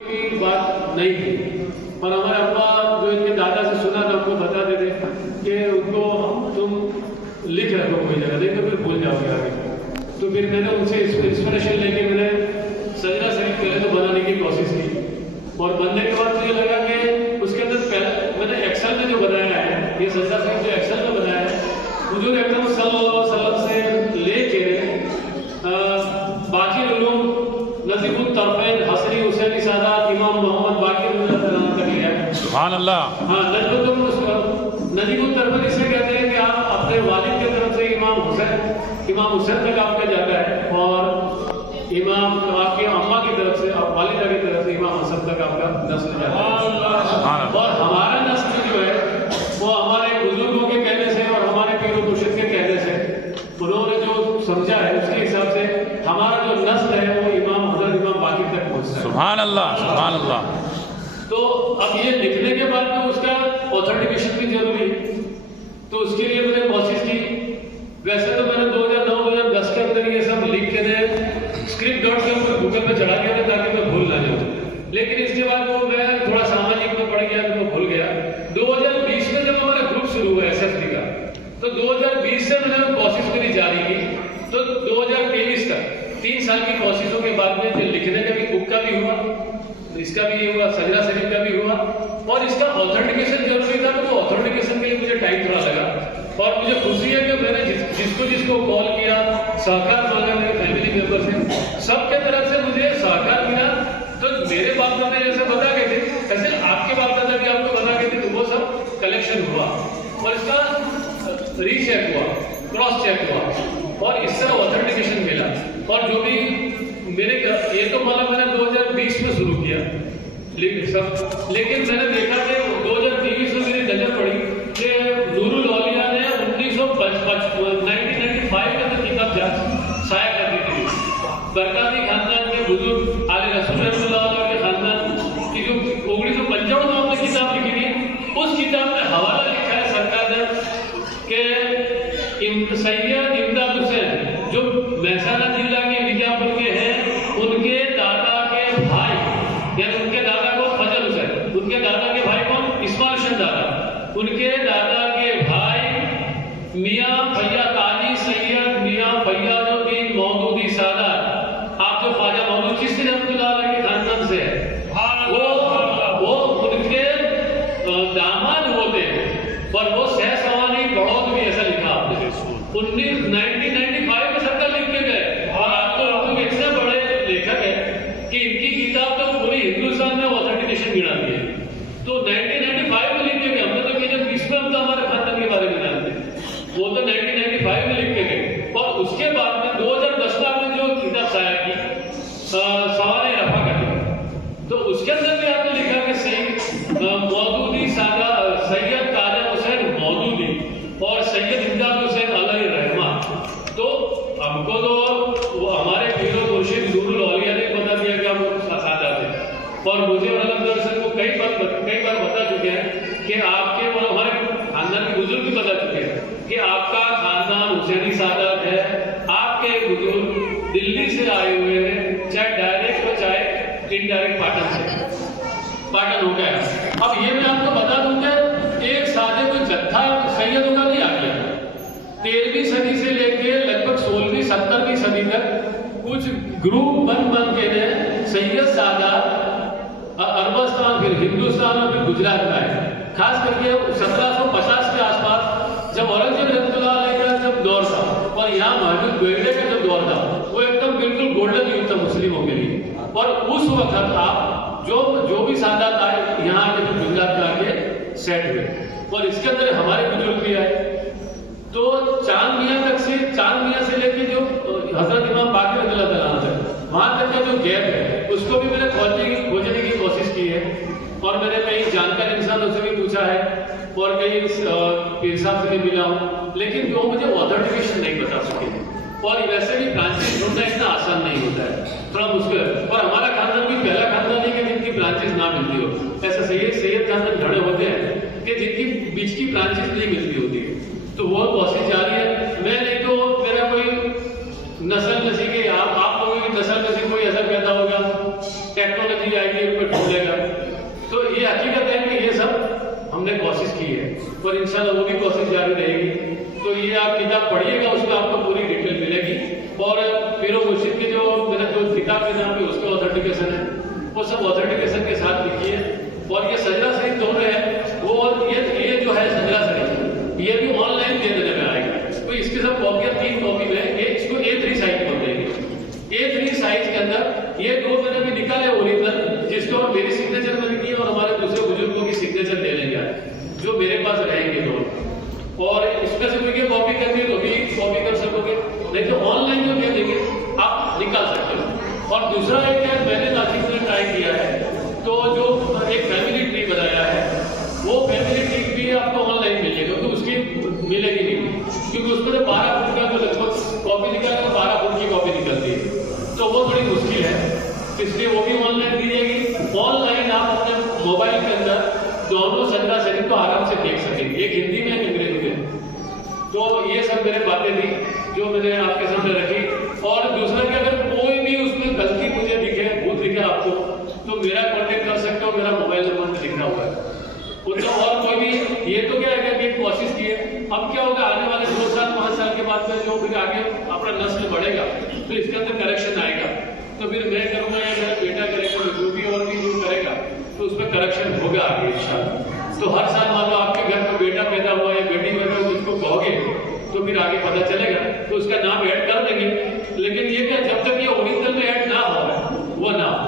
की बात नहीं थी, पर हमारे अब्बा जो इनके दादा से सुना था उनको बता देते कि उनको तुम लिख रखो कोई जगह, नहीं तो फिर भूल जाओगे आगे। तो फिर मैंने उनसे इंस्पिरेशन लेके मैंने सजदा शरीफ पहले तो बनाने की कोशिश की, और बनने के बाद मुझे लगा कि उसके अंदर मैंने एक्सेल में जो बनाया है, ये सजदा शरीफ जो एक्सेल में बनाया है, हुजूर अकरम सल्लल्लाहु अलैहि वसल्लम से लेके बाकी उलूम नजीबुल तरफ़ैन हसनी हुसैनी सादात इमाम मोहम्मद बाकी तक लिया है। सुभान अल्लाह। हाँ, नजीबुल तरफ़ैन इसे कहते हैं कि आप अपने वालिद की तरफ से इमाम हुसैन तक आपका जाता है, और इमाम आपकी अम्मा की तरफ से वालिदा की तरफ से इमाम हसन तक आपका नस्ल जाता है। और हमारा नस्ल जो है वो हमारे बुजुर्गों के कहने से और हमारे पीर मुर्शिद के कहने से उन्होंने जो समझा है उसके हिसाब से हमारा जो नस्ल है वो इमाम बाकी तक पहुंचता है। सुभान अल्लाह, सुभान अल्लाह। तो अब ये लिखने के बाद तो उसका ऑथेंटिकेशन भी जरूरी, तो उसके लिए मैंने कोशिश की। वैसे तो मैंने 2009-2010 के अंदर ये सब लिख के स्क्रिप्ट डॉट के ऊपर गूगल पे चढ़ा दिया था ताकि मैं भूल ना जाऊं, लेकिन इसके बाद वो मैं थोड़ा सामाजिक में पड़ गया तो मैं भूल गया। 2020 में जब हमारा ग्रुप शुरू हुआ SFD का, तो 2020 से मैंने कोशिश मेरी जारी की, तो 2023 तक 3 साल की कोशिशों के बाद में जो लिखने का भी बुक का भी हुआ, इसका भी हुआ, सजदा शरीफ का भी हुआ, और इसका ऑथेंटिकेशन जरूरी था, तो वो ऑथेंटिकेशन के लिए मुझे टाइम थोड़ा लगा। और मुझे खुशी है कि मैंने जिसको कॉल किया, सहकार मांगा मेरे फैमिली मेंबर से, सबके तरफ से मुझे सहकार मिला। तो मेरे बाप दादा जैसे बता गए थे, ऐसे आपके बाप दादा भी आपको बता गए थे, तो वो सब कलेक्शन हुआ और इसका रीचेक हुआ, क्रॉस चेक हुआ, और इससे ऑथेंटिकेशन मिला। और जो भी मेरे ये तो मतलब मैंने 2020 में शुरू किया लेकिन मैंने देखा कि 2023 में मेरी नजर पड़ी कि नूरुल औलिया ने 1995 के अंदर किताब शाया कर दी थी। बरकाती खानदान के बुजुर्ग आले रसूल के खानदान की जो 1955 में आपने किताब लिखी थी, उस किताब में हवाला लिखा है सरकार ने कि सैयद इमदाद हुसैन जो महसाना जिला के विजापुर के हैं, उनके दादा के भाई, यानी उनके दादा को फजल हुसैन, उनके दादा के भाई कौन, इस्माइल शाह दादा, उनके दादा के भाई मियां फैयाज आली सैयद मियां फैयाजुद्दीन मौदूदी सादात, आप जो ख्वाजा मौदूद चिश्ती रहमतुल्लाह अलैह के खानदान से है, वो उनके दामाद होते हैं, पर वो सह सवानी बढ़ोत भी ऐसा लिखा आपने 1995 में सरकार लिख के गए। और आपको इतने बड़े लेखक है कि इनकी किताब तो पूरी हिंदुस्तान में ऑथेंटिकेशन गिनाती है। तो 1995 में लिख के गए, हमने तो 2020 में हम तो हमारे खानदान के बारे में जानते, वो तो 1995 में लिख के गए। और उसके बाद में 2010 में आपने जो किताब शाया की सवाल रफा कर दी, तो उसके अंदर भी आपने लिखा कि मौदूदी सादा सैयद ताजा हुसैन मौदूदी और सैयद इमदाद हुसैन अलैहि रहमा। तो हमको तो वो हमारे पीरो मुर्शिद नूरुल औलिया ने बता दिया कि हम सादा थे, और मुझे और अलहमदुलिल्लाह सर को कई बार बता चुके हैं कि आपके और हमारे खानदान के बुजुर्ग भी बता चुके हैं कि आपका खानदान हुसैनी सादात है। आपके बुजुर्ग दिल्ली से आए हुए हैं, चाहे डायरेक्ट हो चाहे इनडायरेक्ट पाटन हो गया। अब ये मैं आपको बता दूं कि एक सादे कोई जत्था सैयदों का नहीं आ गया। 13वीं सदी से लेके लगभग 16वीं 17वीं सदी तक कुछ ग्रुप बन के ने सैयद सादात अरबस्तान, फिर हिंदुस्तान और फिर गुजरात में आए। खास करके 1750 के आसपास जब औरंगजेब रहमतुल्लाह अलैह का जब दौर था और यहाँ महमूद बेगड़े का जब दौर था, वो एकदम बिल्कुल गोल्डन युग था मुस्लिमों के लिए। और उस वक्त आप जो भी सादात आए यहाँ आके तो गुजरात में आके सेट हुए, और इसके अंदर हमारे बुजुर्ग भी आए। तो चांद मियाँ से लेके जो हजरत इमाम बाकी रज़ियल्लाहु ताला तक, वहां तक का जो गैप है उसको भी मैंने खोजने की कोशिश की है। और मैंने कई जानकार इंसानों से भी पूछा है और कई पीर साहब से भी मिला हूँ, लेकिन वो मुझे ऑथेंटिकेशन नहीं बता सके। और वैसे भी ब्रांचेस ढूंढना इतना आसान नहीं होता है, थोड़ा मुश्किल है। और हमारा खानदान भी पहला खानदान है कि जिनकी ब्रांचेस ना मिलती हो। ऐसा सैयद खानदान घड़े होते हैं कि जिनकी बीच की ब्रांचेस नहीं मिलती होती है, तो वो कोशिश जारी है। मैं नहीं तो मेरा कोई नस्ल नसी के आप लोगों की नस्ल नसी कोई ऐसा पैदा होगा, टेक्नोलॉजी आएगी, खुलेगा। तो ये हकीकत है कि ये सब हमने कोशिश की है और इंशाल्लाह वो भी कोशिश जारी रहेगी। तो ये आप किताब पढ़िएगा, उसमें आपको पूरी डिटेल मिलेगी। और फिर मुर्शिद के जो मेरा जो किताब के नाम पे उसका ऑथेंटिकेशन है, वो सब ऑथेंटिकेशन के साथ लिखी है। और ये सजरा शरीफ दोनों है, वो ये जो है सजरा शरीफ, ये भी ऑनलाइन दे देने में आएगा। तो इसके सब कॉपियां 3 कॉपी में, इसको A3 साइज बोलते हैं। A3 साइज के अंदर ये 2 मैंने भी निकाले ओरिजिनल, जिसको मेरी सिग्नेचर में लिखी है और हमारे दूसरे बुजुर्गों की सिग्नेचर ले लेंगे जो मेरे पास रहेंगे तो। और इसमें से कोई कॉपी करनी है तो भी कॉपी कर सकोगे, नहीं तो ऑनलाइन जो दे देंगे आप निकाल सकते हो। और दूसरा एक है, मैंने नासिक में ट्राई किया है, तो जो एक फैमिली ट्री बनाया है, वो फैमिली ट्री भी आपको ऑनलाइन मिलेगा, तो उसकी मिलेगी नहीं, क्योंकि उसमें 12 फुट का जो लगभग कॉपी निकाला तो 12 फुट की कॉपी निकलती है, तो वो थोड़ी मुश्किल है, इसलिए वो भी ऑनलाइन दी जाएगी। ऑनलाइन आप अपने मोबाइल के अंदर दोनों सजरा शरीफ को आराम से देख सकेंगे, एक हिंदी में एक अंग्रेजी में। तो ये सब मेरे बातें थी जो मैंने आपके सामने रखी। और दूसरा कि अगर कोई भी उसमें गलती मुझे दिखे, भूत दिखे आपको, तो मेरा कॉन्टेक्ट कर सकते हो, मेरा मोबाइल नंबर में लिखा हुआ है। तो और कोई भी, ये तो क्या है कि एक कोशिश की है, अब क्या होगा आने वाले 2 साल 5 साल के बाद में जो फिर आगे अपना नस्ल बढ़ेगा तो इसके अंदर करेक्शन आएगा, तो फिर मैं करूँगा या मेरा बेटा करेगा, जो भी और भी जो करेगा तो उसमें करेक्शन होगा आगे इंशाल्लाह। तो हर साल मान लो आपके घर में बेटा पैदा हुआ या बेटी पैदा हुई, उसको कहोगे तो फिर आगे पता चलेगा, तो उसका नाम ऐड कर देंगे। लेकिन ये क्या, जब तक ये ओरिजिनल में ऐड ना हो वो ना हो।